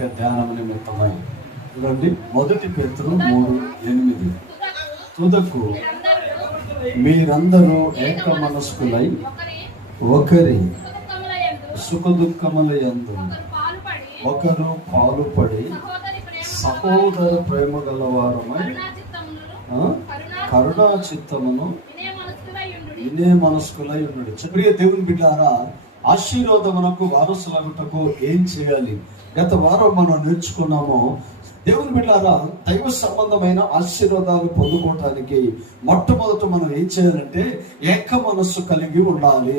వాక్య ధ్యానం నిమిత్తమై చూడండి, 1 పేతురు 3:8. తుదకు మీరందరూ ఏక మనస్కులై ఒకరి సుఖదుఖముల యందు ఒకరు పాలుపడి సహోదర ప్రేమ గలవారమై కరుణా చిత్తమును వినే మనస్కులై ఉండు. ప్రియ దేవుని బిడ్డారా, ఆశీర్వాదమునకు వారసులగుటకు ఏం చేయాలి? గత వారం మనం నేర్చుకున్నాము. దేవుని బిడ్డారా, దైవ సంబంధమైన ఆశీర్వాదాలు పొందుకోవటానికి మొట్టమొదట మనం ఏం చేయాలంటే ఏక మనస్సు కలిగి ఉండాలి,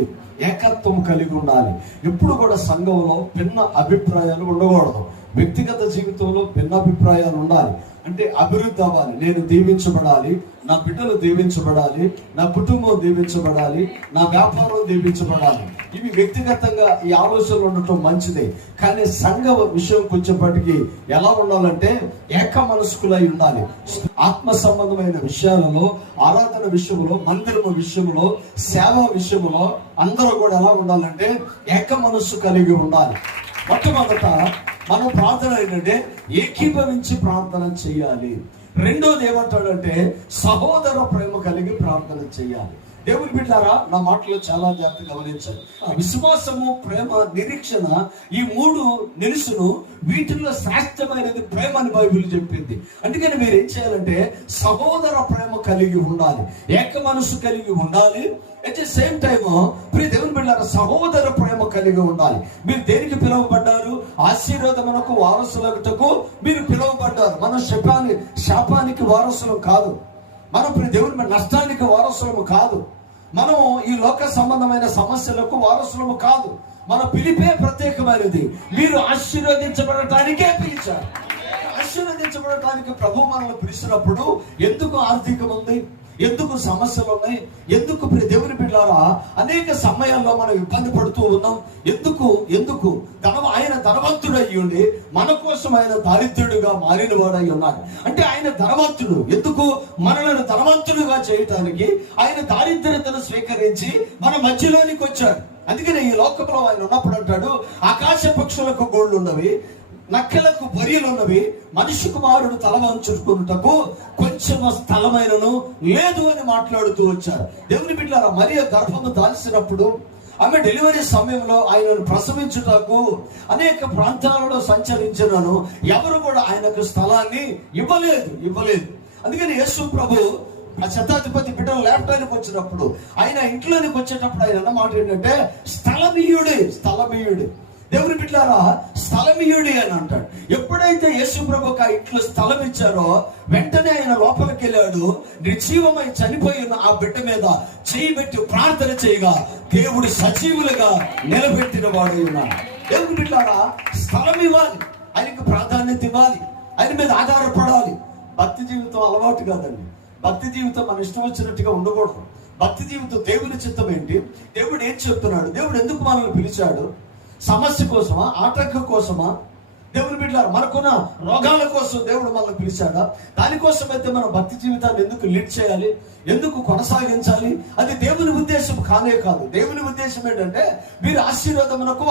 ఏకత్వం కలిగి ఉండాలి. ఎప్పుడు కూడా సంఘంలో భిన్న అభిప్రాయాలు ఉండకూడదు. వ్యక్తిగత జీవితంలో భిన్న అభిప్రాయాలు ఉండాలి. అంటే అభివృద్ధి అవ్వాలి. నేను దీవించబడాలి, నా బిడ్డలు దీవించబడాలి, నా కుటుంబం దీవించబడాలి, నా వ్యాపారం దీవించబడాలి. ఇవి వ్యక్తిగతంగా ఈ ఆలోచనలు ఉండటం మంచిదే. కానీ సంఘ విషయంకి వచ్చేప్పటికీ ఎలా ఉండాలంటే ఏక మనస్కులై ఉండాలి. ఆత్మ సంబంధమైన విషయాలలో, ఆరాధన విషయంలో, మందిరము విషయంలో, సేవ విషయంలో అందరూ కూడా ఎలా ఉండాలంటే ఏక మనస్సు కలిగి ఉండాలి. మొట్టమొదట మనం ప్రార్థన ఏంటంటే ఏకీభవించి ప్రార్థన చేయాలి. రెండోది ఏమంటాడంటే సహోదర ప్రేమ కలిగి ప్రార్థన చేయాలి. దేవుని బిడ్డారా, నా మాటలో చాలా జాగ్రత్త గమనించాలి. విశ్వాసము, ప్రేమ, నిరీక్షణ, ఈ 3 నిలుసును. వీటిల్లో శ్రేష్టమైనది ప్రేమ అని బైబిల్ చెప్పింది. అందుకని మీరు ఏం చేయాలంటే సహోదర ప్రేమ కలిగి ఉండాలి, ఏక మనసు కలిగి ఉండాలి. అట్ ది సేమ్ టైమ్ ప్రియ దేవుని బిడ్డలారా, సహోదర ప్రేమ కలిగి ఉండాలి. మీరు దేనికి పిలువబడ్డారు? ఆశీర్వాదమునకు వారసులగుటకు మీరు పిలువబడ్డారు. మనం శాపానికి వారసులం కాదు. మనం ప్రియ దేవుని నష్టానికి వారసులము కాదు. మనం ఈ లోక సంబంధమైన సమస్యలకు వారసులము కాదు. మన పిలిపే ప్రత్యేకమైనది. మీరు ఆశీర్వదించబడటానికే పిలిచారు. ఆశీర్వదించబడటానికి ప్రభు మనల్ని పిలిచినప్పుడు ఎందుకు ఆర్థికం ఉంది, ఎందుకు సమస్యలు ఉన్నాయి, ఎందుకు ప్రియ దేవుని బిడ్డలారా అనేక సమయాల్లో మనం ఇబ్బంది పడుతూ ఉన్నాం? ఎందుకు ఆయన ధనవంతుడై ఉండి మన కోసం ఆయన దారిద్ర్యుడుగా మారిన వాడై ఉన్నాడు. అంటే ఆయన ధనవంతుడు. ఎందుకు? మనలను ధనవంతుడుగా చేయటానికి ఆయన దారిద్ర్యతను స్వీకరించి మన మధ్యలోనికి వచ్చాడు. అందుకనే ఈ లోకంలో ఆయన ఉన్నప్పుడు అంటాడు, ఆకాశ పక్షులకు గోళ్ళు ఉన్నవి, నక్కలకు బొరియలు ఉన్నవి, మనిషి కుమారుడు తల వంచుకున్నటకు కొంచెం స్థలమైనను లేదు అని మాట్లాడుతూ వచ్చారు. దేవుని బిడ్డలారా, మరియ గర్భము దాల్చినప్పుడు ఆమె డెలివరీ సమయంలో ఆయనను ప్రసవించుటకు అనేక ప్రాంతాలలో సంచరించినను ఎవరు కూడా ఆయనకు స్థలాన్ని ఇవ్వలేదు. అందుకని యేసు ప్రభు ఆ శతాధిపతి బిడ్డలు లేపడానికి వచ్చినప్పుడు, ఆయన ఇంట్లోనికి వచ్చేటప్పుడు ఆయన అన్నమాట ఏంటంటే స్థలమీయుడు. దేవుని బిడ్డలారా, స్థలమీయుడి అని అంటాడు. ఎప్పుడైతే యేసు ప్రభుకు ఆ ఇంట్లో స్థలం ఇచ్చారో వెంటనే ఆయన లోపలికి వెళ్ళాడు. నిర్జీవమై చనిపోయిన ఆ బిడ్డ మీద చేయి పెట్టి ప్రార్థన చేయగా దేవుడు సజీవులుగా నిలబెట్టిన వాడు ఉన్నాడు. దేవుని బిడ్డలారా, స్థలం ఇవ్వాలి, ఆయనకు ప్రాధాన్యత ఇవ్వాలి, ఆయన మీద ఆధారపడాలి. భక్తి జీవితం అలవాటు కాదండి. భక్తి జీవితం మన ఇష్టం వచ్చినట్టుగా ఉండకూడదు. భక్తి జీవితం దేవుని చిత్తం ఏంటి, దేవుడు ఏం చెప్తున్నాడు, దేవుడు ఎందుకు మనల్ని పిలిచాడు? సమస్య కోసమా, ఆటంకం కోసమా? దేవుని బిడ్డలారా, మనకున్న రోగాల కోసం దేవుడు మనల్ని పిలిచాడా? దానికోసం అయితే మనం భక్తి జీవితాన్ని ఎందుకు లీడ్ చేయాలి, ఎందుకు కొనసాగించాలి? అది దేవుని ఉద్దేశం కానే కాదు. దేవుని ఉద్దేశం ఏంటంటే మీరు ఆశీర్వాదమునకు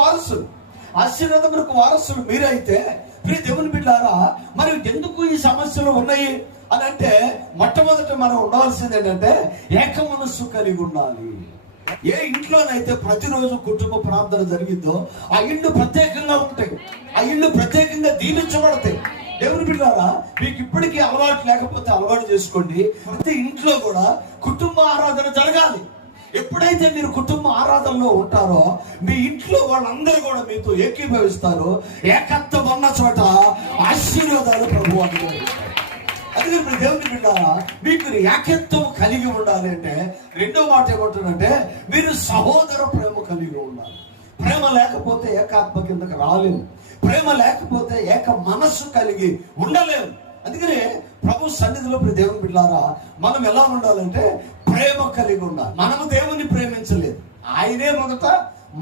వారసులు మీరైతే ప్రియ దేవుని బిడ్డలారా, మరి ఎందుకు ఈ సమస్యలు ఉన్నాయి అని అంటే మొట్టమొదట మనం ఉండాల్సింది ఏంటంటే ఏక మనస్సు కలిగి ఉండాలి. ఏ ఇంట్లోనైతే ప్రతిరోజు కుటుంబ ప్రార్థన జరిగిందో ఆ ఇళ్ళు ప్రత్యేకంగా ఉంటాయి, ఆ ఇళ్ళు ప్రత్యేకంగా దీవించబడతాయి. దేవుని బిడ్డలారా, మీకు ఇప్పటికీ అలవాటు లేకపోతే అలవాటు చేసుకోండి. ప్రతి ఇంట్లో కూడా కుటుంబ ఆరాధన జరగాలి. ఎప్పుడైతే మీరు కుటుంబ ఆరాధనలో ఉంటారో మీ ఇంట్లో వాళ్ళందరూ కూడా మీతో ఏకీభవిస్తారు. ఏకత్వం ఉన్న చోట ఆశీర్వాదాలు ప్రభువు అనుభవిస్తారు. అందుకని దేవుని బిడ్డారా, మీకు ఏకత్వం కలిగి ఉండాలి అంటే రెండో మాట ఏమంటుందంటే మీరు సహోదర ప్రేమ కలిగి ఉండాలి. ప్రేమ లేకపోతే ఏకాత్మ కిందకి రాలేము. ప్రేమ లేకపోతే ఏక మనస్సు కలిగి ఉండలేము. అందుకనే ప్రభు సన్నిధిలో దేవుని బిడ్డారా, మనం ఎలా ఉండాలంటే ప్రేమ కలిగి ఉండాలి. మనము దేవుని ప్రేమించలేదు, ఆయనే మొదట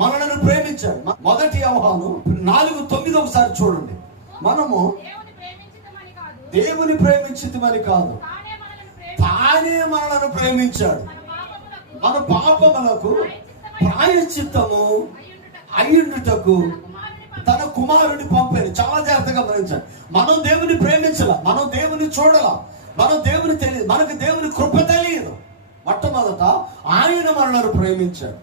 మనలను ప్రేమించాడు. మొదటి యోహాను 4:9 ఒకసారి చూడండి. మనము దేవుని ప్రేమించితమని కాదు, తానే మనలను ప్రేమించాడు. మన పాపములకు ప్రాయశ్చిత్తము అయ్యుండుటకు తన కుమారుని పంపాను. చాలా జాగ్రత్తగా గమనించాలి. మనం దేవుని ప్రేమించాల, మనం దేవుని చూడాల, మనం దేవుని తెలియదు, మనకు దేవుని కృప తెలియదు. మొట్టమొదట ఆయన మనల్ని ప్రేమించాడు.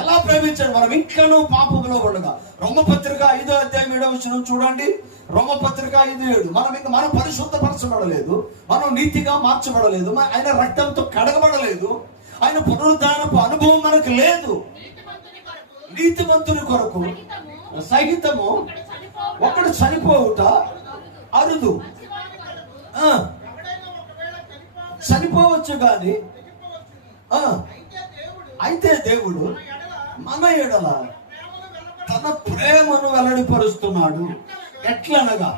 ఎలా ప్రేమించాడు? మనం ఇంకనూ పాపంలో ఉండగా. రోమపత్రిక 5వ అధ్యాయం 7వ వచనం చూడండి. రోమపత్రిక 5:7. మనం పరిశుద్ధపరచబడలేదు, మనం నీతిగా మార్చబడలేదు, ఆయన రక్తంతో కడగబడలేదు, ఆయన పునరుద్ధానపు అనుభవం మనకు లేదు. నీతిమంతుని కొరకు సహితము ఒకడు చనిపోవుట అరుదు. చనిపోవచ్చు గాని అయితే దేవుడు మన ఎడల తన ప్రేమను వెల్లడిపరుస్తున్నాడు. ఎట్లనగా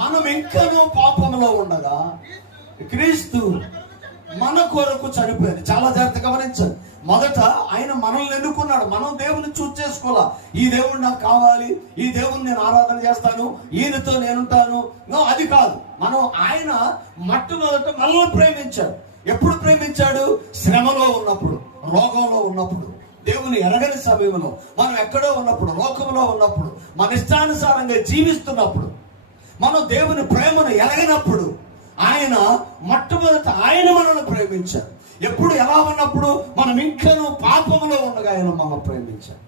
మనం ఇంకనూ పాపంలో ఉండగా క్రీస్తు మన కొరకు చనిపోయింది. చాలా జాగ్రత్తగా గమనించాలి. మొదట ఆయన మనల్ని ఎన్నుకున్నాడు. మనం దేవుని చూస్ చేసుకోవాలా. ఈ దేవుడు నాకు కావాలి, ఈ దేవుని నేను ఆరాధన చేస్తాను, ఈయనతో నేనుంటాను, అది కాదు. మనం ఆయన మొట్టమొదట మనల్ని ప్రేమించాడు. ఎప్పుడు ప్రేమించాడు? శ్రమలో ఉన్నప్పుడు, రోగంలో ఉన్నప్పుడు, దేవుని ఎరగని సమయంలో, మనం ఎక్కడో ఉన్నప్పుడు, లోకంలో ఉన్నప్పుడు, మన ఇష్టానుసారంగా జీవిస్తున్నప్పుడు, మనం దేవుని ప్రేమను ఎరగనప్పుడు ఆయన మొట్టమొదట ఆయన మనల్ని ప్రేమించాడు. ఎప్పుడు ఎలా ఉన్నప్పుడు? మనం ఇంకనూ పాపంలో ఉండగా ఆయన మమ్మల్ని ప్రేమించాడు.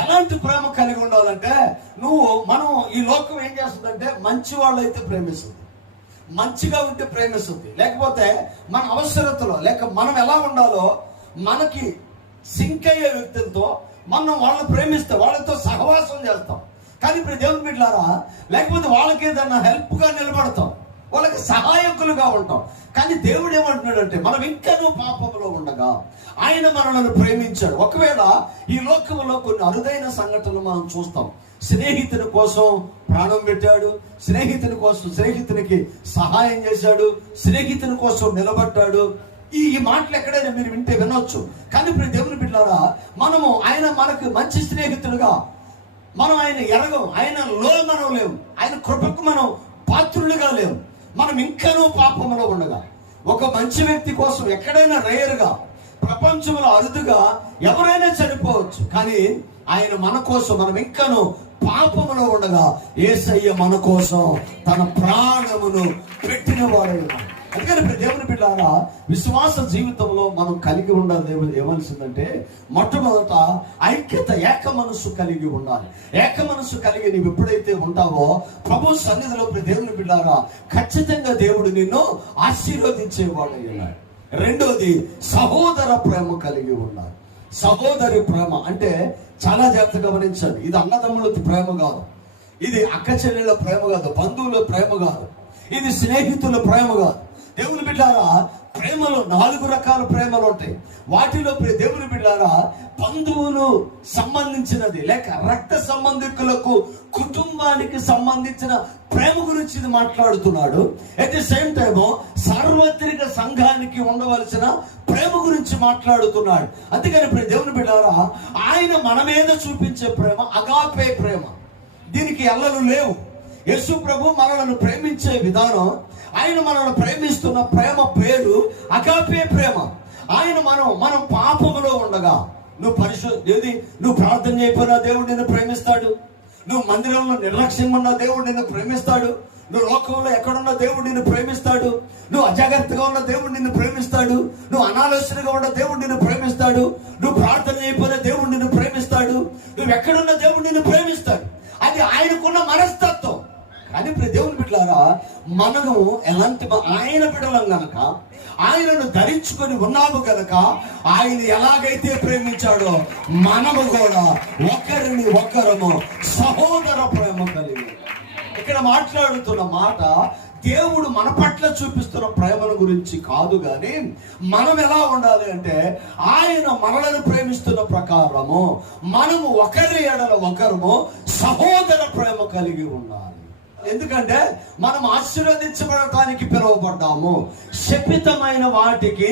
ఎలాంటి ప్రేమ కలిగి ఉండాలంటే, మనం ఈ లోకం ఏం చేస్తుందంటే, మంచి వాళ్ళైతే ప్రేమిస్తుంది, మంచిగా ఉంటే ప్రేమిస్తుంది. లేకపోతే మన అవసరతలో లేక మనం ఎలా ఉండాలో మనకి సింక్ అయ్యే వ్యక్తులతో మనం వాళ్ళని ప్రేమిస్తాం, వాళ్ళతో సహవాసం చేస్తాం. కానీ ఇప్పుడు దేవుని బిడ్డలారా, లేకపోతే వాళ్ళకి ఏదన్నా హెల్ప్గా నిలబడతాం, వాళ్ళకి సహాయకులుగా ఉంటాం. కానీ దేవుడు ఏమంటున్నాడంటే, మనం ఇంకనూ పాపంలో ఉండగా ఆయన మనల్ని ప్రేమించాడు. ఒకవేళ ఈ లోకంలో కొన్ని అరుదైన సంఘటనలు మనం చూస్తాం. స్నేహితుని కోసం ప్రాణం పెట్టాడు, స్నేహితుని కోసం స్నేహితునికి సహాయం చేశాడు, స్నేహితుని కోసం నిలబడ్డాడు. ఈ మాటలు ఎక్కడైనా మీరు వింటే వినొచ్చు. కానీ ఇప్పుడు దేవుని బిడ్డలారా, మనము ఆయన మనకు మంచి స్నేహితులుగా మనం ఆయన ఎరగం, ఆయనలో మనం లేవు, ఆయన కృపకు మనం పాత్రులుగా లేవు. మనం ఇంకనూ పాపంలో ఉండగా ఒక మంచి వ్యక్తి కోసం ఎక్కడైనా రేరుగా, ప్రపంచంలో అరుదుగా ఎవరైనా చనిపోవచ్చు. కానీ ఆయన మన కోసం, మనం ఇంకనూ పాపములో ఉండగా యేసయ్య మన కోసం తన ప్రాణమును పెట్టిన వాడు. అందుకని దేవుని బిడ్డలారా, విశ్వాస జీవితంలో మనం కలిగి ఉండాలి. దేవుడు ఏమనిసిందంటే, మొట్టమొదట ఐక్యత, ఏక మనస్సు కలిగి ఉండాలి. ఏక మనస్సు కలిగి నీవు ఎప్పుడైతే ఉంటావో ప్రభు సన్నిధిలో దేవుని బిడ్డలారా, ఖచ్చితంగా దేవుడు నిన్ను ఆశీర్వదించేవాడు అయ్యాడు. రెండోది సహోదర ప్రేమ కలిగి ఉండాలి. సహోదరి ప్రేమ అంటే చాలా జాగ్రత్తగా గమనించండి. ఇది అన్నదమ్ముల ప్రేమ కాదు, ఇది అక్క చెల్లెళ్ళ ప్రేమ కాదు, బంధువుల ప్రేమ కాదు, ఇది స్నేహితుల ప్రేమ కాదు. దేవుని బిడ్డారా, ప్రేమలో 4 రకాల ప్రేమలు ఉంటాయి. వాటిలో దేవుని బిడ్డారా, బంధువులు సంబంధించినది లేక రక్త సంబంధికులకు, కుటుంబానికి సంబంధించిన ప్రేమ గురించి ఇది మాట్లాడుతున్నాడు. అట్ ది సేమ్ టైమ్ సార్వత్రిక సంఘానికి ఉండవలసిన ప్రేమ గురించి మాట్లాడుతున్నాడు. అందుకని దేవుని బిడ్డారా, ఆయన మన మీద చూపించే ప్రేమ అగాపే ప్రేమ. దీనికి ఎల్లలు లేవు. యేసు ప్రభు మనలను ప్రేమించే విధానం, ఆయన మనల్ని ప్రేమిస్తున్న ప్రేమ పేరు అగాపే ప్రేమ. ఆయన మనం పాపములో ఉండగా, నువ్వు ప్రార్థన చేయకపోయినా దేవుడు నిన్ను ప్రేమిస్తాడు, నువ్వు మందిరంలో నిర్లక్ష్యంగా ఉన్న దేవుడు నిన్ను ప్రేమిస్తాడు, నువ్వు లోకంలో ఎక్కడున్న దేవుడు నిన్ను ప్రేమిస్తాడు, నువ్వు అజాగ్రత్తగా ఉన్న దేవుడు నిన్ను ప్రేమిస్తాడు, నువ్వు అనాలోచనగా ఉన్న దేవుడు నిన్ను ప్రేమిస్తాడు, నువ్వు ప్రార్థన చేయకపోయినా దేవుడు నిన్ను ప్రేమిస్తాడు, నువ్వు ఎక్కడున్న దేవుడు నిన్ను ప్రేమిస్తాడు. అది ఆయనకున్న మనస్తత్వం. కానీ దేవుని బిడ్డలారా, మనము ఎలాంటి ఆయన బిడ్డలం గనక, ఆయనను ధరించుకొని ఉన్నాము గనక, ఆయన ఎలాగైతే ప్రేమించాడో మనము కూడా ఒకరిని ఒకరము సహోదర ప్రేమ కలిగి. ఇక్కడ మాట్లాడుతున్న మాట దేవుడు మన పట్ల చూపిస్తున్న ప్రేమల గురించి కాదు, కానీ మనం ఎలా ఉండాలి అంటే, ఆయన మనలను ప్రేమిస్తున్న ప్రకారము మనము ఒకరి ఎడల ఒకరము సహోదర ప్రేమ కలిగి ఉండాలి. ఎందుకంటే మనం ఆశీర్వదించబడటానికి పిలువబడ్డాము, శపితమైన వాటికి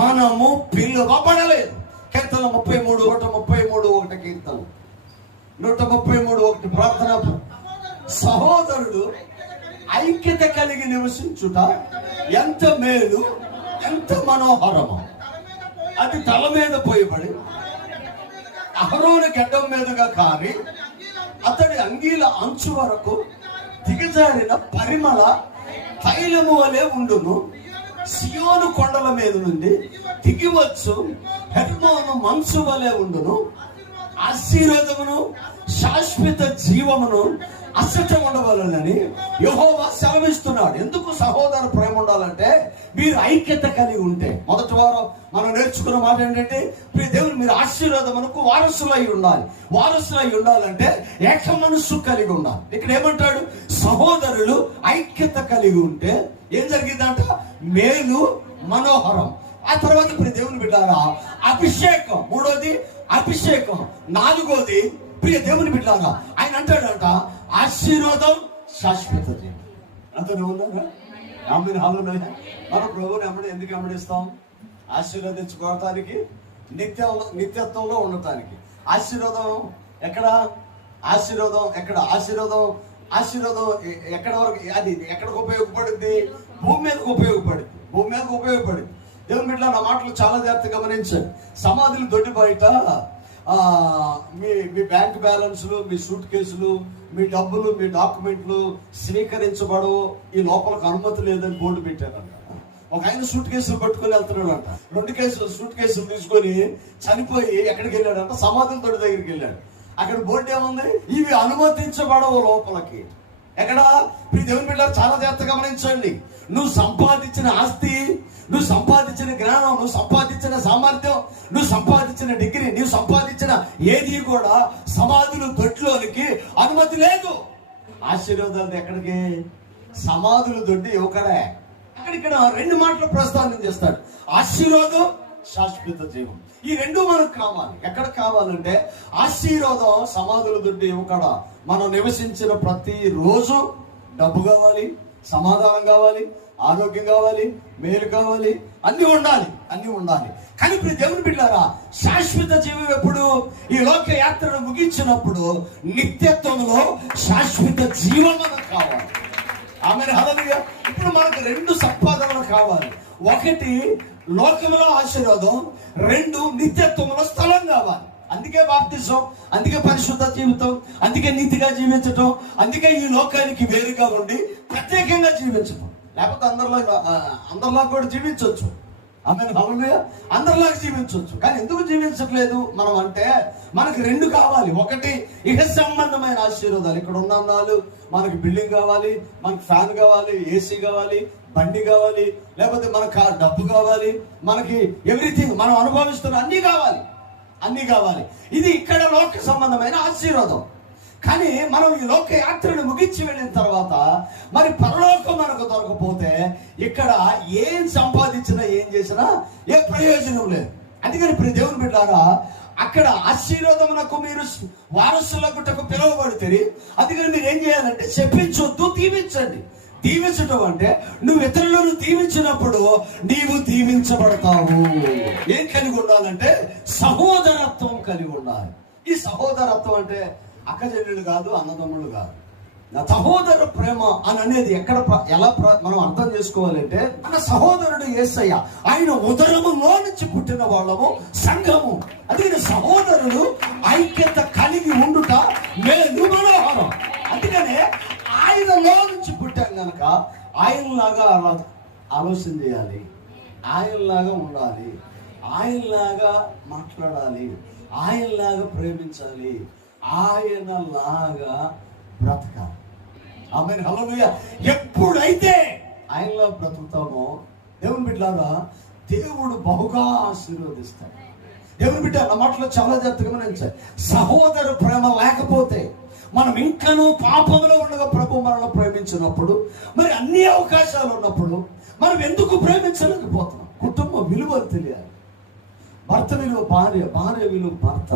మనము పిలువబడలేదు. కీర్తన 33:1 కీర్తన 133:1 ప్రార్థన. సహోదరుడు ఐక్యత కలిగి నివసించుట ఎంత మేలు, ఎంత మనోహరము. అది తల మీద పోయబడి అహరోను గడ్డం మీదుగా కారి అతడి అంగీల అంచు వరకు దిగజారిన పరిమళ తైలము వలె ఉండును. సియోను కొండల మీద నుండి దిగివచ్చు హెర్మోను మంచు వలె ఉండును. ఆశీర్వాదమును శాశ్వత జీవమును అసట ఉండవాలని యెహోవా సెలవిస్తున్నాడు. ఎందుకు సహోదర ప్రేమ ఉండాలంటే మీరు ఐక్యత కలిగి ఉంటే. మొదటి వారం మనం నేర్చుకున్న మాట ఏంటంటే ప్రియ దేవుని మీరు ఆశీర్వాదమునకు వారసులై ఉండాలి. వారసులై ఉండాలంటే ఏక మనస్సు కలిగి ఉండాలి. ఇక్కడ ఏమంటాడు? సహోదరులు ఐక్యత కలిగి ఉంటే ఏం జరిగిందంట? మేలు మనోహరం. ఆ తర్వాత ప్రియ దేవుని బిడ్డారా అభిషేకం. మూడోది అభిషేకం. నాలుగోది ప్రియ దేవుని బిడ్డారా ఆయన అంటాడంట ఆశీర్వాదం శాశ్వత జీవం. అంతనే ఉన్నారా? ఆమెను హల్లెలూయా. మన ప్రభువుని ఎందుకు వెంబడిస్తాం? ఆశీర్వదించుకోవటానికి, నిత్యత్వంలో ఉండటానికి. ఆశీర్వాదం ఎక్కడ? ఆశీర్వాదం ఎక్కడ? ఆశీర్వాదం ఎక్కడ వరకు? అది ఎక్కడికి ఉపయోగపడుద్ది? భూమి మీదకి ఉపయోగపడుద్ది. భూమి మీదకి ఉపయోగపడుద్ది. దేవుని బిడ్డ నా మాటలు చాలా జాగ్రత్తగా గమనించండి. సమాధులు దొడ్డి బయట మీ బ్యాంక్ బ్యాలెన్స్లు, మీ సూట్ కేసులు, మీ డబ్బులు, మీ డాక్యుమెంట్లు స్వీకరించబడవు, ఈ లోపలికి అనుమతి లేదని బోర్డు పెట్టారంట. ఒక ఆయన సూట్ కేసులు పట్టుకొని వెళ్తున్నాడంట. 2 సూట్ కేసులు తీసుకొని చనిపోయి ఎక్కడికి వెళ్ళాడంట? సమాధుల తోటి దగ్గరికి వెళ్ళాడు. అక్కడ బోర్డు ఏముంది? ఇవి అనుమతించబడవు లోపలికి. ఎక్కడ? మీ దేవుని బిడ్డలు చాలా జాగ్రత్తగా గమనించండి. నువ్వు సంపాదించిన ఆస్తి, నువ్వు సంపాదించిన జ్ఞానం, నువ్వు సంపాదించిన సామర్థ్యం, నువ్వు సంపాదించిన డిగ్రీ, నువ్వు సంపాదించిన ఏది కూడా సమాధులు దొడ్లోనికి అనుమతి లేదు. ఆశీర్వాదాలు ఎక్కడికి? సమాధులు దొడ్డి ఇవ్వకడే. అక్కడిక్కడ 2 మాటలు ప్రస్తావన చేస్తాడు. ఆశీర్వాదం, శాశ్వత జీవం. ఈ 2 మనకు కావాలి. ఎక్కడ కావాలంటే ఆశీర్వాదం సమాధుల దొడ్డి ఇవ్వకడ. మనం నివసించిన ప్రతి రోజు డబ్బు కావాలి, సమాధానం కావాలి, ఆరోగ్యం కావాలి, మేలు కావాలి, అన్ని ఉండాలి. కానీ ఇప్పుడు దేవుని బిడ్డారా శాశ్వత జీవం ఎప్పుడు? ఈ లోక యాత్రను ముగించినప్పుడు నిత్యత్వంలో శాశ్వత జీవం మనకు కావాలి. ఆమెను హల్లెలూయా. ఇప్పుడు మనకు 2 సంపాదనలు కావాలి. 1 లోకంలో ఆశీర్వాదం, 2 నిత్యత్వంలో స్థలం కావాలి. అందుకే బాప్తిజం, అందుకే పరిశుద్ధ జీవితం, అందుకే నీతిగా జీవించటం, అందుకే ఈ లోకానికి వేరుగా ఉండి ప్రత్యేకంగా జీవించటం. లేకపోతే అందరిలా కూడా జీవించవచ్చు. ఆమెను హల్లెలూయా. అందరిలాగా జీవించవచ్చు. కానీ ఎందుకు జీవించట్లేదు మనం అంటే మనకి 2 కావాలి. 1 ఇహ సంబంధమైన ఆశీర్వాదాలు. ఇక్కడ ఉన్నాళ్ళు మనకి బిల్డింగ్ కావాలి, మనకి ఫ్యాన్ కావాలి, ఏసీ కావాలి, బండి కావాలి, లేకపోతే మనకు డబ్బు కావాలి, మనకి ఎవ్రీథింగ్ మనం అనుభవిస్తున్న అన్ని కావాలి. ఇది ఇక్కడ లోక సంబంధమైన ఆశీర్వాదం. కానీ మనం ఈ లోక యాత్రను ముగించి వెళ్ళిన తర్వాత మరి పరలోకం మనకు దొరకపోతే ఇక్కడ ఏం సంపాదించినా ఏం చేసినా ఏ ప్రయోజనం లేదు. అందుకని ఇప్పుడు దేవుని బిడ్డారా అక్కడ ఆశీర్వాదమునకు మీరు వారసులకు పిలువబడితే అందుకని మీరు ఏం చేయాలంటే చెప్పించొద్దు, దీవించండి. దీవించటం అంటే నువ్వు ఇతరులను దీవించినప్పుడు నీవు దీవించబడతావు. ఏం కలిగి ఉండాలంటే సహోదరత్వం కలిగి ఉండాలి. ఈ సహోదరత్వం అంటే అక్కచెల్లెలు కాదు, అన్నదమ్ములు కాదు. నా సహోదర ప్రేమ అని అనేది ఎలా మనం అర్థం చేసుకోవాలంటే మన సహోదరుడు యేసయ్య, ఆయన ఉదరములో నుంచి పుట్టిన వాళ్ళము సంఘము. అందుకని సహోదరుడు ఐక్యత కలిగి ఉండుట మేలు మనోహరం. అందుకనే ఆయనలో నుంచి పుట్టాం కనుక ఆయనలాగా ఆలోచన చేయాలి, ఆయనలాగా ఉండాలి, ఆయనలాగా మాట్లాడాలి, ఆయనలాగా ప్రేమించాలి, ఆయనలాగా బ్రతకాలి. ఆమేన్ హల్లెలూయా. ఎప్పుడైతే ఆయనలో బ్రతుకుతామో దేవుని బిడ్డలారా దేవుడు బహుగా ఆశీర్వదిస్తాడు. దేవుని బిడ్డ నా మాటలో చాలా జాగ్రత్తగా గమనించాలి. సహోదర ప్రేమ లేకపోతే మనం ఇంకనూ పాపంలో ఉండగా ప్రభు మనల్ని ప్రేమించినప్పుడు మరి అన్ని అవకాశాలు ఉన్నప్పుడు మనం ఎందుకు ప్రేమించలేకపోతున్నాం? కుటుంబ విలువలు తెలియాలి. భర్త విలువ భార్య, భార్య విలువ భర్త,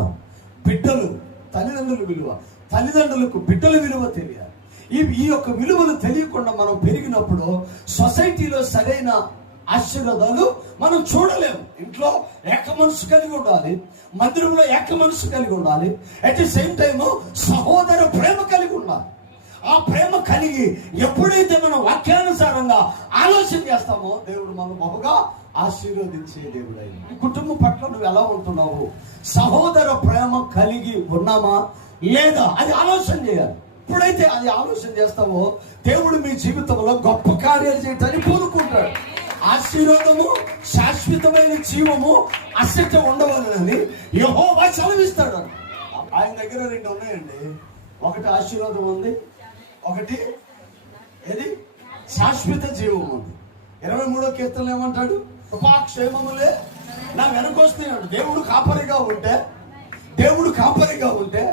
బిడ్డలు తల్లిదండ్రుల విలువ, తల్లిదండ్రులకు బిడ్డల విలువ తెలియాలి. ఈ యొక్క విలువలు తెలియకుండా మనం పెరిగినప్పుడు సొసైటీలో సరైన ఆశీర్వాదాలు మనం చూడలేము. ఇంట్లో ఏక మనసు కలిగి ఉండాలి, మందిరంలో ఏక మనసు కలిగి ఉండాలి, అట్ ది సేమ్ టైమ్ సహోదర ప్రేమ కలిగి ఉండాలి. ఆ ప్రేమ కలిగి ఎప్పుడైతే మనం వాక్యానుసారంగా ఆలోచన చేస్తామో దేవుడు మనం బహుగా ఆశీర్వదించే దేవుడై. ఈ కుటుంబం పట్ల నువ్వు ఎలా ఉంటున్నావు? సహోదర ప్రేమ కలిగి ఉన్నామా లేదా అది ఆలోచన చేయాలి. ఎప్పుడైతే అది ఆలోచన చేస్తావో దేవుడు మీ జీవితంలో గొప్ప కార్యాలు చేయటానికి కోరుకుంటాడు. ఆశీర్వాదము, శాశ్వతమైన జీవము అసట ఉండవాలని యెహోవా సెలవిస్తాడు. ఆయన దగ్గర 2 ఉన్నాయండి. ఒకటి ఆశీర్వాదం ఉంది, ఒకటి ఏది శాశ్వత జీవం ఉంది. 23వ కీర్తనలో ఏమంటాడు? కృపాక్షేమములే నా వెనకొస్తున్నాడు. దేవుడు కాపరిగా ఉంటే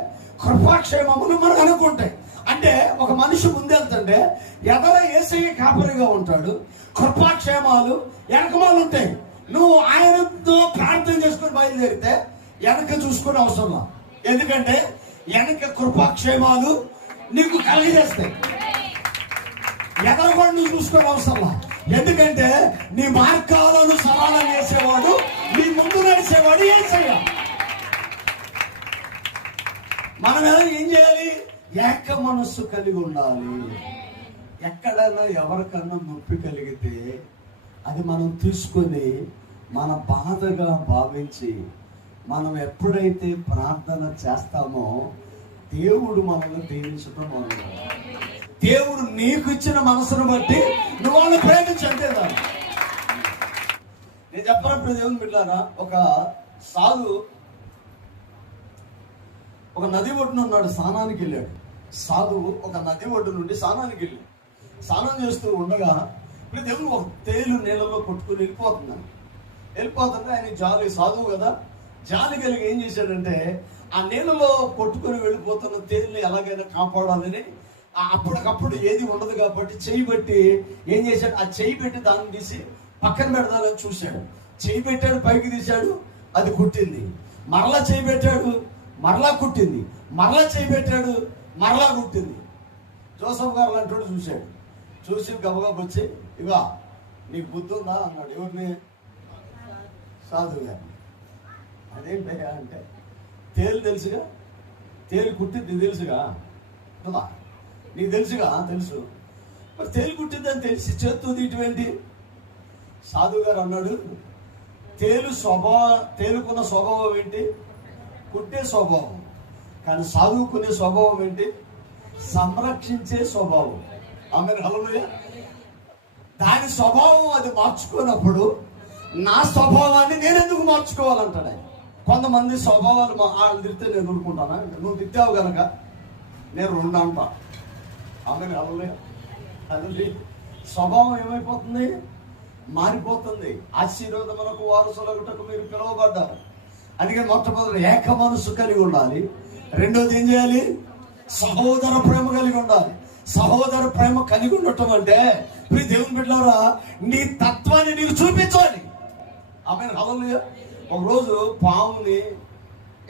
కృపాక్షేమములు మనకు అనుకుంటాయి. అంటే ఒక మనిషి ముందెళ్తుంటే ఎదర యేసయ్య కాపరిగా ఉంటాడు, కృపాక్షేమాలు వెనకమాలు ఉంటాయి. నువ్వు ఆయనతో ప్రార్థన చేసుకుని బయలుదేరితే వెనక చూసుకునే అవసరం. ఎందుకంటే వెనక కృపాక్షేమాలు నీకు కలిగేస్తాయి. ఎదర కూడా నువ్వు చూసుకునే అవసరం. ఎందుకంటే నీ మార్గాలను సరళం చేసేవాడు, నీ ముందు నడిచేవాడు యేసయ్య. మనం ఏం చేయాలి? ఏక మనస్సు కలిగి ఉండాలి. ఎక్కడైనా ఎవరికన్నా నొప్పి కలిగితే అది మనం తీసుకొని మన బాధగా భావించి మనం ఎప్పుడైతే ప్రార్థన చేస్తామో దేవుడు మనల్ని దీవించడం మొదలు. దేవుడు నీకు ఇచ్చిన మనసును బట్టి నువ్వు వాళ్ళని ప్రేమించంతేదా. నేను చెప్పినప్పుడు దేవుని బిడ్డారా, ఒక సాధు ఒక నది ఒడ్డున ఉన్నాడు, స్నానానికి వెళ్ళాడు. సాధువు ఒక నది ఒడ్డు నుండి స్నానానికి వెళ్ళాడు. స్నానం చేస్తూ ఉండగా ఇప్పుడు దేవుడు ఒక తేలు నీళ్ళలో కొట్టుకుని వెళ్ళిపోతుంటే ఆయన జాలి, సాధువు కదా, జాలి కలిగి ఏం చేశాడంటే ఆ నీళ్ళలో కొట్టుకుని వెళ్ళిపోతున్న తేలిని ఎలాగైనా కాపాడాలని అప్పటికప్పుడు ఏది ఉండదు కాబట్టి చెయ్యి పెట్టి ఏం చేశాడు? ఆ చెయ్యి పెట్టి దాన్ని తీసి పక్కన పెడదాలని చూశాడు. చెయ్యి పెట్టాడు, పైకి తీశాడు, అది కుట్టింది. మరలా చెయ్యి పెట్టాడు, మరలా కుట్టింది. మరలా చెయ్యి పెట్టాడు, మరలా కుట్టింది. జోసఫ్ గారు అంటాడు, చూశాడు. చూసి గబగబ వచ్చి ఇవా నీకు బుద్ధి ఉందా అన్నాడు. ఎవరిని? సాధువు గారు. అదేంటయ్యా అంటే తేలు తెలుసుగా, తేలు కుట్టింది తెలుసుగా, నీకు తెలుసుగా? తెలుసు. మరి తేలు కుట్టిందని తెలిసి చేస్తుంది ఇటువంటి. సాధువు గారు అన్నాడు, తేలుకున్న స్వభావం ఏంటి? కుట్టే స్వభావం. కానీ సాధువుకునే స్వభావం ఏంటి? సంరక్షించే స్వభావం. ఆమె హల్లెలూయా. దాని స్వభావం అది మార్చుకున్నప్పుడు నా స్వభావాన్ని నేను ఎందుకు మార్చుకోవాలంటాడు. కొంతమంది స్వభావాలు వాళ్ళు తిరిగితే నేను ఊరుకుంటానా? నువ్వు తిట్టావు కనుక నేను 2 అంటా. ఆమె హల్లెలూయా. హల్లెలూయా. స్వభావం ఏమైపోతుంది? మారిపోతుంది. ఆశీర్వాదమునకు వారసులగుటకు మీరు పిలువబడ్డారు. అందుకే మొట్టమొదటి ఏక మనసు కలిగి ఉండాలి. రెండోది ఏం చేయాలి? సహోదర ప్రేమ కలిగి ఉండాలి. సహోదర ప్రేమ కలిగి ఉండటం అంటే ప్రియ దేవుని బిడ్డలారా, నీ తత్వాన్ని నీకు చూపించాలి. ఆమె హల్లెలూయా. ఒకరోజు పాముని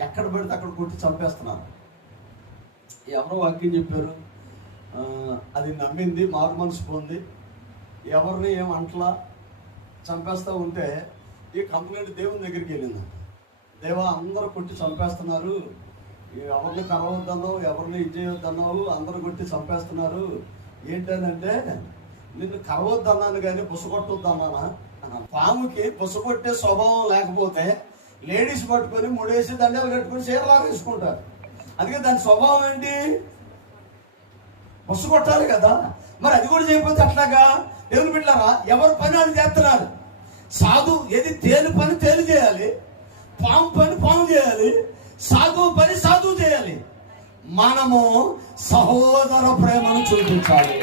ఎక్కడ పెడితే అక్కడ కొట్టి చంపేస్తున్నారు. ఎవరో వాక్యం చెప్పారు, అది నమ్మింది, మారు మనసు పొంది, ఎవరిని ఏమంటలా చంపేస్తూ ఉంటే ఈ కంప్లైంట్ దేవుని దగ్గరికి వెళ్ళింది. దేవా, అందరూ కొట్టి చంపేస్తున్నారు, ఎవరిని కరవద్దన్నావు, ఎవరిని ఇది చేయొద్దన్నావు, అందరూ కొట్టి చంపేస్తున్నారు. ఏంటంటే నిన్ను కరవద్దన్నాను కానీ బుసగొట్టొద్దన్నానా అన్నాను. పాముకి బుసగొట్టే స్వభావం లేకపోతే లేడీస్ పట్టుకొని ముడేసి దండాలు కట్టుకొని చీరలాగా వేసుకుంటారు. అందుకే దాని స్వభావం ఏంటి? బుసగొట్టాలి కదా. మరి అది కూడా చేయకపోతే అట్లాగా దేవుని బిడ్డలారా, ఎవరి పని అని చేస్తున్నారు. సాధు ఏది తేలు పని తేలు చేయాలి, పాము పని పాము చేయాలి, సాధువు పని సాధువు చేయాలి. మనము సహోదర ప్రేమను చూపించాలి.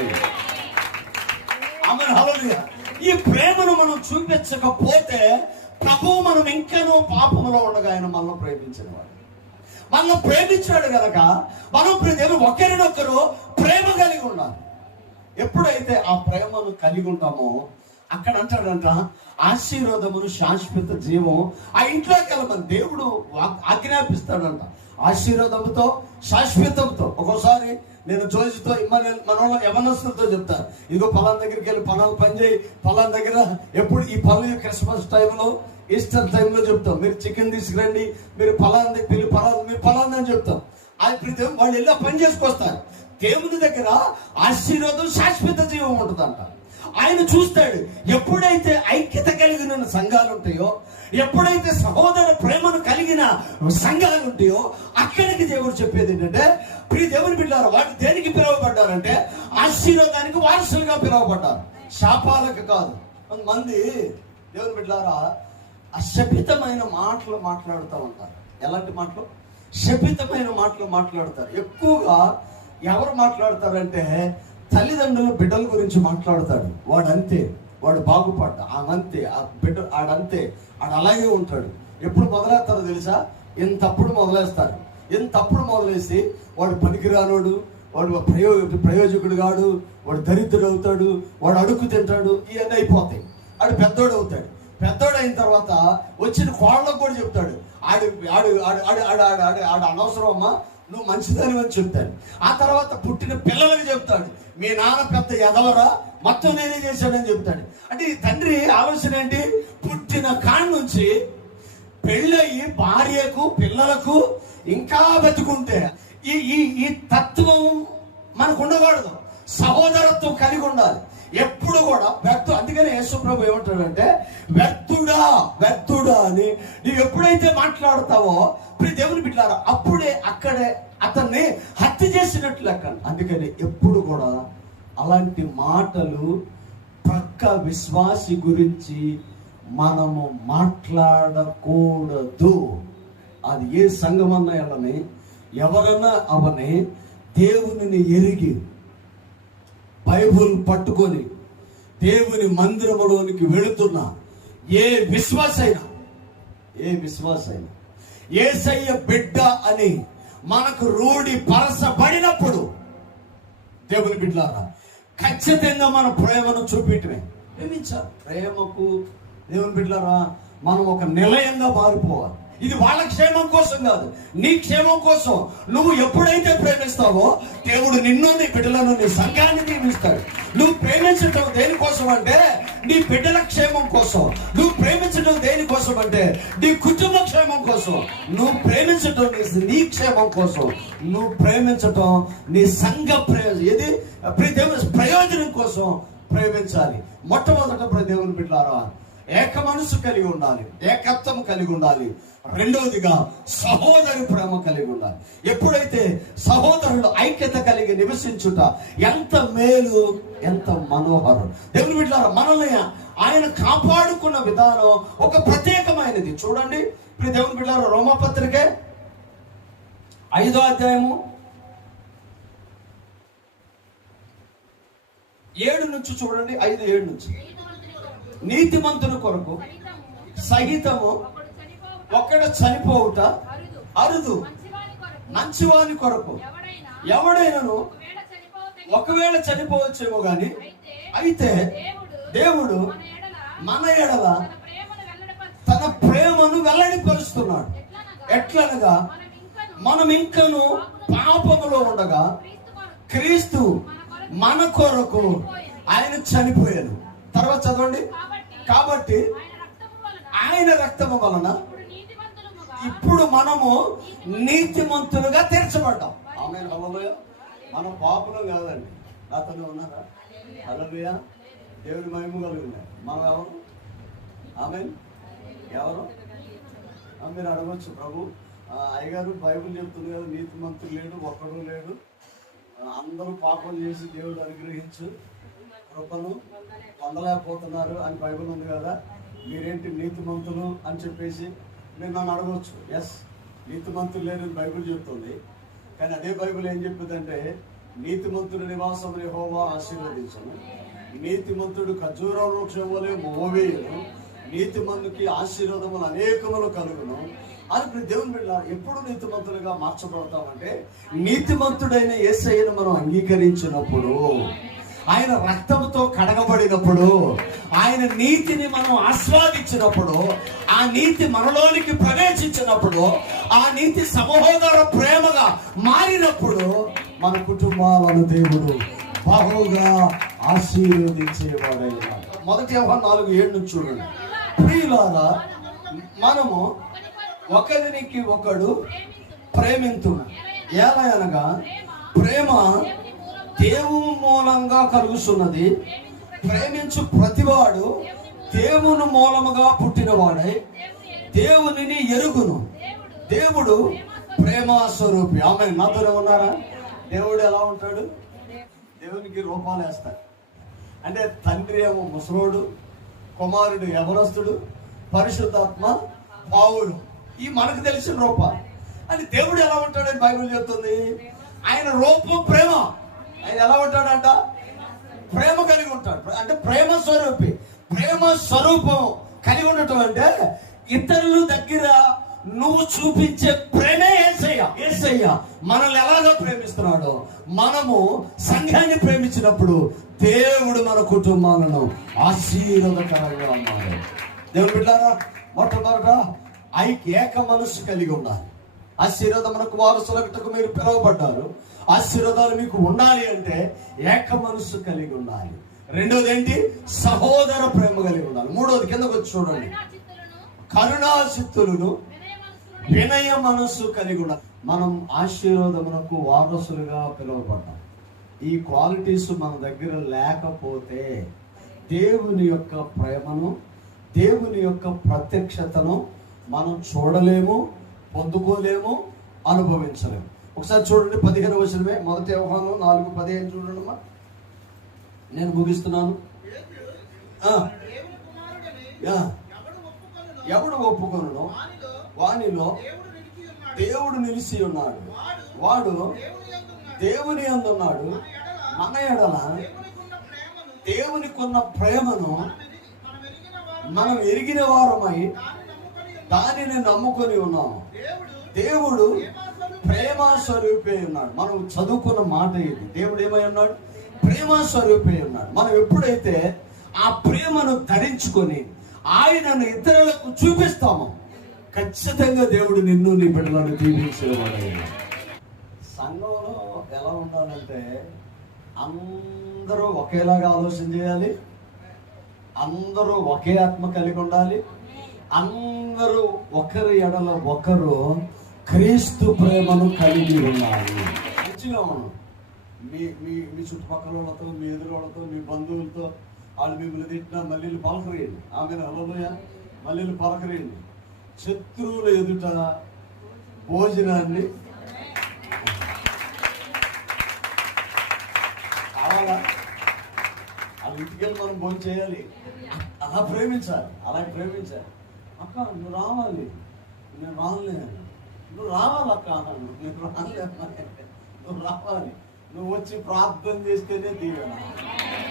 ఆమేన్ హల్లెలూయా. ఈ ప్రేమను మనం చూపించకపోతే ప్రభువు మనం ఇంకనూ పాపములో ఉండగా ఆయన మనల్ని ప్రేమించినవాడు. మనల్ని ప్రేమించాడు కనుక మనం ఒకరినొకరు ప్రేమ కలిగి ఉండాలి. ఎప్పుడైతే ఆ ప్రేమను కలిగి ఉంటామో అక్కడ అంటాడంట, ఆశీర్వాదమును శాశ్వత జీవం ఆ ఇంట్లోకి వెళ్ళమని దేవుడు ఆజ్ఞాపిస్తాడంట. ఆశీర్వాదంతో శాశ్వతంతో. ఒక్కోసారి నేను జోజితో మనలో యవనస్తులతో చెప్తాను, ఇదిగో పలానా దగ్గరికి వెళ్ళి పని చేయి, పలానా దగ్గర ఎప్పుడు ఈ పనులు క్రిస్మస్ టైంలో, ఈస్టర్ టైంలో చెప్తాం, మీరు చికెన్ తీసుకురండి, మీరు పలానా పెళ్లి పలానా, మీరు పలానా అని చెప్తాం. అది వాళ్ళు వెళ్ళి పని చేసుకొస్తారు. దేవుని దగ్గర ఆశీర్వాదం శాశ్వత జీవం ఉంటుందంట. ఆయన చూస్తాడు. ఎప్పుడైతే ఐక్యత కలిగిన సంఘాలు ఉంటాయో, ఎప్పుడైతే సహోదర ప్రేమను కలిగిన సంఘాలు ఉంటాయో, అక్కడికి దేవుడు చెప్పేది ఏంటంటే, ప్రియ దేవుని బిడ్డలారా, వాడు దేనికి పిలువబడ్డారంటే ఆశీర్వాదానికి వారసులుగా పిలువబడ్డారు, శాపాలకు కాదు. కొంతమంది దేవుని బిడ్డలారా అశపితమైన మాటలు మాట్లాడుతూ ఉంటారు. ఎలాంటి మాటలు? శపితమైన మాటలు మాట్లాడతారు. ఎక్కువగా ఎవరు మాట్లాడతారంటే తల్లిదండ్రులు బిడ్డల గురించి మాట్లాడతాడు. వాడంతే, వాడు బాగుపడ్డా, ఆమంతే, ఆ బిడ్డ ఆడంతే, ఆడు అలాగే ఉంటాడు. ఎప్పుడు మొదలెస్తారో తెలుసా? ఇంతప్పుడు మొదలేస్తారు. ఇంతప్పుడు మొదలేసి వాడు పనికిరానోడు, వాడు ప్రయోజకుడు కాడు, వాడు దరిద్రుడు అవుతాడు, వాడు అడుగు తింటాడు, ఇవన్నీ అయిపోతాయి. ఆడు పెద్దోడు అవుతాడు. పెద్దోడు అయిన తర్వాత వచ్చిన కోళ్ళకు కూడా చెప్తాడు, ఆడు ఆడు ఆడు ఆడు ఆడు ఆడు ఆడు ఆడు అనవసరం అమ్మా, నువ్వు మంచిదని అని చెప్తాడు. ఆ తర్వాత పుట్టిన పిల్లలకు చెప్తాడు, మీ నాన్న పెద్ద ఎదవరా, మొత్తం నేనే చేశాడని చెప్తాడు. అంటే ఈ తండ్రి ఆలోచన ఏంటి? పుట్టిన కాడి నుంచి పెళ్ళయి భార్యకు పిల్లలకు ఇంకా బతుకుంటే ఈ ఈ ఈ తత్వం మనకు ఉండకూడదు. సహోదరత్వం కలిగి ఉండాలి ఎప్పుడు కూడా. అందుకని యేసు ప్రభు ఏమంటాడంటే, వ్యర్థుడా అని నీవు ఎప్పుడైతే మాట్లాడతావో ప్రియ దేవుని బిడ్డలారా, అప్పుడే అక్కడే అతన్ని హత్య చేసినట్లు లెక్క. అందుకని ఎప్పుడు కూడా అలాంటి మాటలు పక్క విశ్వాసి గురించి మనము మాట్లాడకూడదు. అది ఏ సంఘమన్నా వెళ్ళని, ఎవరన్నా అవని, దేవునిని ఎరిగి బైబుల్ పట్టుకొని దేవుని మందిరములోనికి వెళుతున్న ఏ విశ్వాసైనా యేసయ్య బిడ్డ అని మనకు రూఢి పరచబడినప్పుడు దేవుని బిడ్డలారా ఖచ్చితంగా మన ప్రేమను చూపించమే. ప్రేమించాలి. ప్రేమకు దేవుని బిడ్డలారా మనం ఒక నిలయంగా మారిపోవాలి. ఇది వాళ్ళ క్షేమం కోసం కాదు, నీ క్షేమం కోసం. నువ్వు ఎప్పుడైతే ప్రేమిస్తావో దేవుడు నిన్ను, నీ బిడ్డలను, నీ సంఘాన్ని నియమిస్తాడు. నువ్వు ప్రేమించడం దేనికోసం అంటే నీ బిడ్డల క్షేమం కోసం. నువ్వు ప్రేమించడం దేనికోసం అంటే నీ కుటుంబ క్షేమం కోసం. నువ్వు ప్రేమించడం నీ క్షేమం కోసం. నువ్వు ప్రేమించడం నీ సంఘ ప్రయోజనం కోసం ప్రేమించాలి. మొట్టమొదట దేవుని బిడ్డలారా ఏక మనసు కలిగి ఉండాలి, ఏకత్వం కలిగి ఉండాలి. రెండవదిగా సహోదరు ప్రేమ కలిగి ఉండాలి. ఎప్పుడైతే సహోదరులు ఐక్యత కలిగి నివసించుట ఎంత మేలు, ఎంత మనోహరం. దేవుని బిడ్డలారా మనల్ని ఆయన కాపాడుకున్న విధానం ఒక ప్రత్యేకమైనది. చూడండి ఇప్పుడు దేవుని బిడ్డలారా రోమపత్రిక 5వ అధ్యాయము 7 నుంచి చూడండి. 5:7 నుంచి, నీతిమంతుని కొరకు సహితము ఒక్కడు చనిపోవుట అరుదు, మంచివాని కొరకు ఎవడైనను ఒకవేళ చనిపోవచ్చేమో గాని, అయితే దేవుడు మన ఎడల తన ప్రేమను వెల్లడిపరుస్తున్నాడు. ఎట్లనగా మనం ఇంకను పాపములో ఉండగా క్రీస్తు మన కొరకు ఆయన చనిపోయాను. తర్వాత చదవండి. కాబట్టి ఆయన రక్తము వలన ఇప్పుడు మనము నీతిమంతులుగా తీర్చబడ్డాం. ఆమె హల్లెలూయా. మనం పాపులం కాదండి. అతను ఉన్నారా? హల్లెలూయా. దేవుని మహిమ కలుగుతుంది. మనం ఎవరు? ఆమె ఎవరు? మీరు అడగవచ్చు, ప్రభు అయ్యగారు బైబిల్ చెప్తుంది కదా నీతిమంతులు లేడు, ఒక్కడు లేడు, అందరూ పాపం చేసి దేవుడు అనుగ్రహించు కృపను పొందలేకపోతున్నారు అని బైబిల్ ఉంది కదా, మీరేంటి నీతిమంతులు అని చెప్పేసి మీరు నన్ను అడగవచ్చు. ఎస్, నీతిమంతులు లేని బైబిల్ చెప్తుంది. కానీ అదే బైబిల్ ఏం చెప్తుందంటే, నీతిమంతుడి నివాసం యెహోవా ఆశీర్వదించను, నీతిమంతుడు ఖర్జూర వృక్షం వలె మోవేయును, నీతిమంతుడికి ఆశీర్వాదములు అనేకములు కలుగును అని. దేవుని బిడ్డ ఎప్పుడు నీతిమంతులుగా మార్చబడతామంటే నీతిమంతుడైన యేసయ్యను మనం అంగీకరించినప్పుడు, ఆయన రక్తంతో కడగబడినప్పుడు, ఆయన నీతిని మనం ఆస్వాదించినప్పుడు, ఆ నీతి మనలోనికి ప్రవేశించినప్పుడు, ఆ నీతి సహోదర ప్రేమగా మారినప్పుడు మన కుటుంబాలను దేవుడు బహుగా ఆశీర్వదించేవాడైనా. 1 యోహాను 4:7 నుంచి చూడండి. ప్రియులారా మనము ఒకరికి ఒకడు ప్రేమింతుము. ఎలా అనగా ప్రేమ దేవుని మూలంగా కలుగుతున్నది, ప్రేమించు ప్రతివాడు దేవుని మూలముగా పుట్టినవాడై దేవునిని ఎరుగును. దేవుడు ప్రేమ స్వరూపి. ఆమె నాతోనే ఉన్నారా? దేవుడు ఎలా ఉంటాడు? దేవునికి రూపాలు వేస్తాడు. అంటే తండ్రి ఏమో ముసలోడు, కుమారుడు యవనస్తుడు, పరిశుద్ధాత్మ పావులు. ఈ మనకు తెలిసిన రూపాలు. అని దేవుడు ఎలా ఉంటాడని బైబిల్ చెప్తుంది. ఆయన రూపం ప్రేమ. ఆయన ఎలా ఉంటాడంట? ప్రేమ కలిగి ఉంటాడు. అంటే ప్రేమ స్వరూపి. ప్రేమ స్వరూపం కలిగి ఉండటం అంటే ఇతరుల దగ్గర నువ్వు చూపించే ప్రేమే యేసయ్య. యేసయ్య మనల్ని ఎలాగో ప్రేమిస్తున్నాడో మనము సంఘాన్ని ప్రేమించినప్పుడు దేవుడు మన కుటుంబాలను ఆశీర్వాదకరంగా అన్నాడు. దేవుడు బిడ్డారా, మొట్టమొదట ఏక మనస్సు కలిగి ఉండాలి. ఆశీర్వాదమునకు వారసులకు మీరు పిలువబడ్డారు. ఆశీర్వాదాలు మీకు ఉండాలి అంటే ఏక మనస్సు కలిగి ఉండాలి. రెండోది ఏంటి? సహోదర ప్రేమ కలిగి ఉండాలి. మూడోది కిందకు వచ్చి చూడండి, కరుణాచిత్తులను వినయ మనస్సు కలిగి ఉండాలి. మనం ఆశీర్వాదమునకు వారసులుగా పిలువబడ్డాం. ఈ క్వాలిటీస్ మన దగ్గర లేకపోతే దేవుని యొక్క ప్రేమను, దేవుని యొక్క ప్రత్యక్షతను మనం చూడలేము, పొందుకోలేము, అనుభవించలేము. ఒకసారి చూడండి 15వ వచనమే, 1 యోహాను 4:15 చూడండి అమ్మా. నేను ముగిస్తున్నాను. ఎవడు ఒప్పుకొనునో వానిలో దేవుడు నిలిచి ఉన్నాడు. వాడు దేవుని యందు ఉన్నాడు. మన ఎడల దేవునికున్న ప్రేమను మనం ఎరిగిన వారమై దానిని నమ్ముకొని ఉన్నాము. దేవుడు ప్రేమ స్వరూపే ఉన్నాడు. మనం చదువుకున్న మాట ఇది. దేవుడు ఏమై ఉన్నాడు? ప్రేమ స్వరూపే ఉన్నాడు. మనం ఎప్పుడైతే ఆ ప్రేమను ధరించుకొని ఆయనను ఇతరులకు చూపిస్తామో ఖచ్చితంగా దేవుడు నిన్ను, నీ బిడ్డలను దీవించేవాడు. సంఘంలో ఎలా ఉండాలంటే అందరూ ఒకేలాగా ఆలోచన చేయాలి, అందరూ ఒకే ఆత్మ కలిగి ఉండాలి, అందరూ ఒకరి ఎడల ఒకరు క్రీస్తు ప్రేమను కలిగి ఉండాలి. మంచిగా ఉన్నాం. మీ మీ మీ చుట్టుపక్కల వాళ్ళతో, మీ ఎదురు వాళ్ళతో, మీ బంధువులతో వాళ్ళు మిమ్మల్ని తిట్టినా మళ్ళీ పలకరేయండి. ఆమె హల్లెలూయా, మళ్ళీ పలకరేయండి. శత్రువుల ఎదుట భోజనాన్ని కావాలా? వాళ్ళ ఇంటికి వెళ్ళి మనం భోజనం చేయాలి. అలా ప్రేమించాలి, అలా ప్రేమించాలి. అక్క నువ్వు రావాలి, నేను రాలేను. నువ్వు రావాలి అక్క, నేను రాలేను. నువ్వు రావాలి, నువ్వు వచ్చి ప్రార్థన చేస్తేనే దీవెన.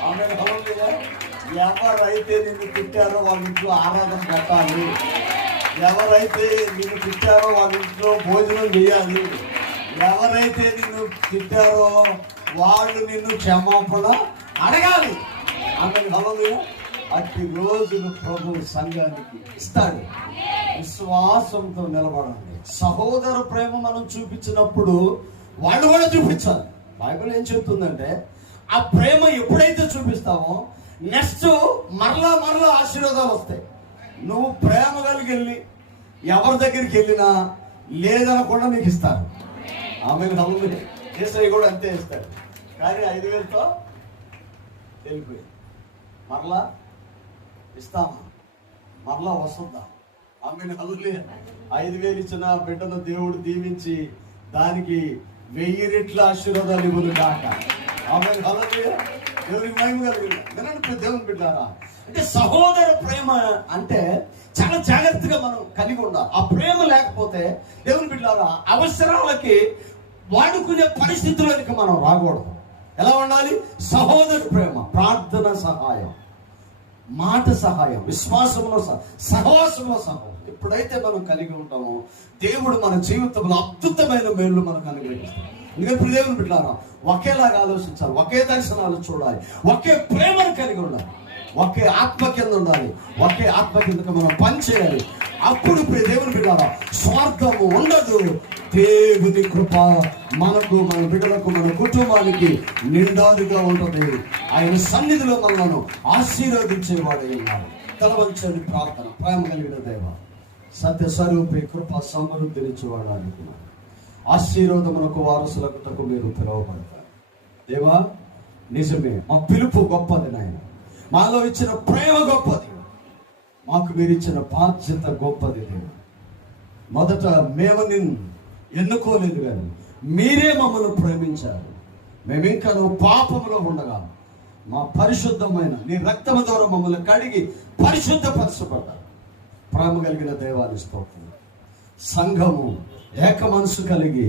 ఆమె హల్లెలూయా. ఎవరైతే నిన్ను తిట్టారో వాళ్ళ ఇంట్లో ఆరాధన పెట్టాలి. ఎవరైతే నిన్ను తిట్టారో వాళ్ళ ఇంట్లో భోజనం చేయాలి. ఎవరైతే నిన్ను తిట్టారో వాళ్ళు నిన్ను క్షమాపణ అడగాలి. ఆమె హల్లెలూయా. అట్టి రోజులు ప్రభు సంఘానికి ఇస్తాడు. విశ్వాసంతో నిలబడండి. సహోదర ప్రేమ మనం చూపించినప్పుడు వాళ్ళు కూడా చూపించాలి. బైబిల్ ఏం చెప్తుందంటే ఆ ప్రేమ ఎప్పుడైతే చూపిస్తామో నెక్స్ట్ మరలా ఆశీర్వాదాలు వస్తాయి. నువ్వు ప్రేమ కలిగి వెళ్ళి ఎవరి దగ్గరికి వెళ్ళినా లేదనకుండా నీకు ఇస్తారు. ఆమె నమ్ముతుంది. యేసయ్య కూడా అంతే ఇస్తాడు. కానీ 5,000తో వెళ్ళిపోయి మరలా ఇస్తామా, మరలా వస్తుందా? ఆమె హల్లెలూయా. 5,000 ఇచ్చిన బిడ్డను దేవుడు దీవించి దానికి 1000 రెట్ల ఆశీర్వాదాలు ఇవ్వను కాక. ఆమె హల్లెలూయా. దేవునికి మహిమ కలిగింది. వినండి దేవుని బిడ్డారా, అంటే సహోదర ప్రేమ అంటే చాలా జాగ్రత్తగా మనం కలిగి ఉండాలి. ఆ ప్రేమ లేకపోతే దేవుని బిడ్డారా అవసరాలకి వాడుకునే పరిస్థితులకి మనం రాకూడదు. ఎలా ఉండాలి? సహోదర ప్రేమ, ప్రార్థన సహాయం, మాట సహాయం, విశ్వాసంలో సహవాసంలో సహాయం ఎప్పుడైతే మనం కలిగి ఉంటామో దేవుడు మన జీవితంలో అద్భుతమైన మేలు మనకు అనుగ్రహిస్తాడు. ఎందుకంటే దేవుని బిడ్డలారా ఒకేలాగా ఆలోచించాలి, ఒకే దర్శనాలు చూడాలి, ఒకే ప్రేమను కలిగి ఉండాలి, ఒకే ఆత్మ కింద ఉండాలి, ఒకే ఆత్మ కిందకు మనం పనిచేయాలి. అప్పుడు దేవుని బిడ్డలారా స్వార్థము ఉండదు. దేవుని కృప మనకు, మన బిడ్డలకు, మన కుటుంబానికి నిండాలుగా ఉంటుంది. ఆయన సన్నిధిలో మనలను ఆశీర్వదించేవాడై ఉన్నాడు. తలవంచని ప్రార్థన. ప్రేమ కలిగిన దేవ, సత్య స్వరూపి, కృప సమృద్ధినిచ్చేవాడు అనుకున్నాడు. ఆశీర్వాదమునకు వారసులకు మీరు పిలువబడతారు. దేవా నిజమే, మా పిలుపు గొప్పది నాయన. మాలో ఇచ్చిన ప్రేమ గొప్పది, మాకు మీరు ఇచ్చిన బాధ్యత గొప్పది. దేవుడు మొదట మేము నిన్ను ఎన్నుకోలేదు కానీ మీరే మమ్మల్ని ప్రేమించారు. మేమింకా నువ్వు పాపములో ఉండగా మా పరిశుద్ధమైన నీ రక్తము ద్వారా మమ్మల్ని కడిగి పరిశుద్ధపరచబడ్డారు. ప్రేమ కలిగిన దేవాన్ని స్తోత్రం. సంఘము ఏక మనసు కలిగి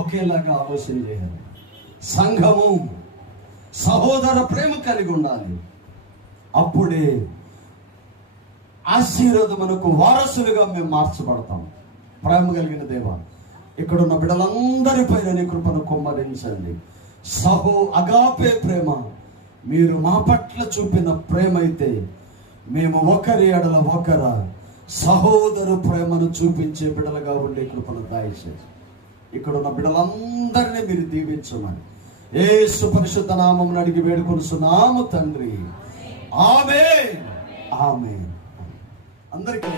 ఒకేలాగా ఆలోచన చేయాలి. సంఘము సహోదర ప్రేమ కలిగి ఉండాలి. అప్పుడే ఆశీర్వాదమునకు వారసులుగా మేము మార్చబడతాం. ప్రేమ కలిగిన దేవా, ఇక్కడున్న బిడ్డలందరిపైన నీ కృపను కుమ్మరించండి. అగాపే ప్రేమ మీరు మా పట్ల చూపిన ప్రేమ అయితే, మేము ఒకరి ఎడల ఒకర సహోదరు ప్రేమను చూపించే బిడ్డలుగా ఉండే కృపను దయచేసి ఇక్కడున్న బిడ్డలందరినీ మీరు దీవించమని యేసు పరిశుద్ధ నామమున అడిగి వేడుకొనుచున్నాము తండ్రి. ఆమేన్. ఆమేన్. అందరికీ